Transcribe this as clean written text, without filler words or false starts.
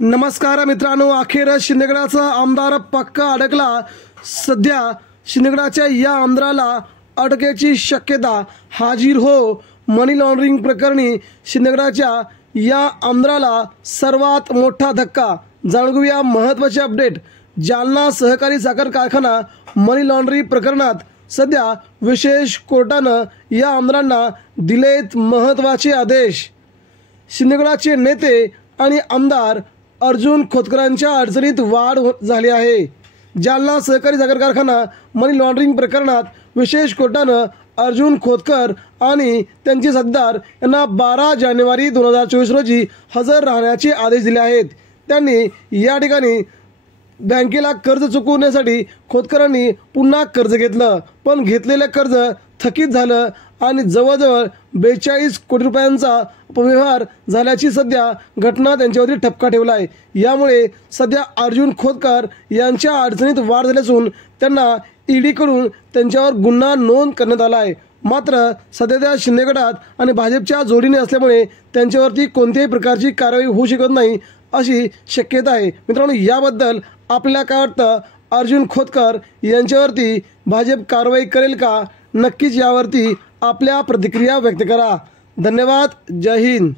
नमस्कार मित्रांनो, अखेरच शिंदेगडाचा आमदार पक्का अडकला। सध्या शिंदेगडाच्या या आमदाराला अटकेची शक्यता। हाजीर हो मनी लॉन्ड्रिंग प्रकरणी शिंदेगडाच्या या आमदाराला सर्वात मोठा धक्का। जाणून घेऊया महत्त्वाचे अपडेट। जालना सहकारी साखर कारखाना मनी लॉन्ड्रिंग प्रकरणात सध्या विशेष कोर्टानं या आमदारांना दिलेत महत्त्वाचे आदेश। शिंदेगडाचे नेते आणि आमदार अर्जुन खोतकरांच्या अडचणीत वाढ झाली आहे। जालना सहकारी साखर कारखाना मनी लॉन्ड्रिंग प्रकरणात विशेष कोर्टानं अर्जुन खोतकर आणि त्यांचे साथीदार यांना 12 जानेवारी 2024 रोजी हजर राहण्याचे आदेश दिले आहेत। त्यांनी या ठिकाणी बँकेला कर्ज चुकवण्यासाठी खोतकरांनी पुन्हा कर्ज घेतलं, पण घेतलेलं कर्ज थकीत झालं आणि जवळजवळ 42 कोटी रुपयांचा अपव्यवहार झाल्याची सध्या घटना त्यांच्यावरती ठपका ठेवला आहे। यामुळे सध्या अर्जुन खोतकर यांच्या अडचणीत वाढ झाली असून त्यांना ईडीकडून त्यांच्यावर गुन्हा नोंद करण्यात आला आहे। मात्र सध्या त्या शिंदेगडात आणि भाजपच्या जोडीने असल्यामुळे त्यांच्यावरती कोणत्याही प्रकारची कारवाई होऊ शकत नाही अशी शक्यता आहे। मित्रांनो, याबद्दल आपल्याला काय वाटतं? अर्जुन खोतकर यांच्यावरती भाजप कारवाई करेल का? नक्कीच यावरती आपल्या प्रतिक्रिया व्यक्त करा। धन्यवाद। जय हिंद।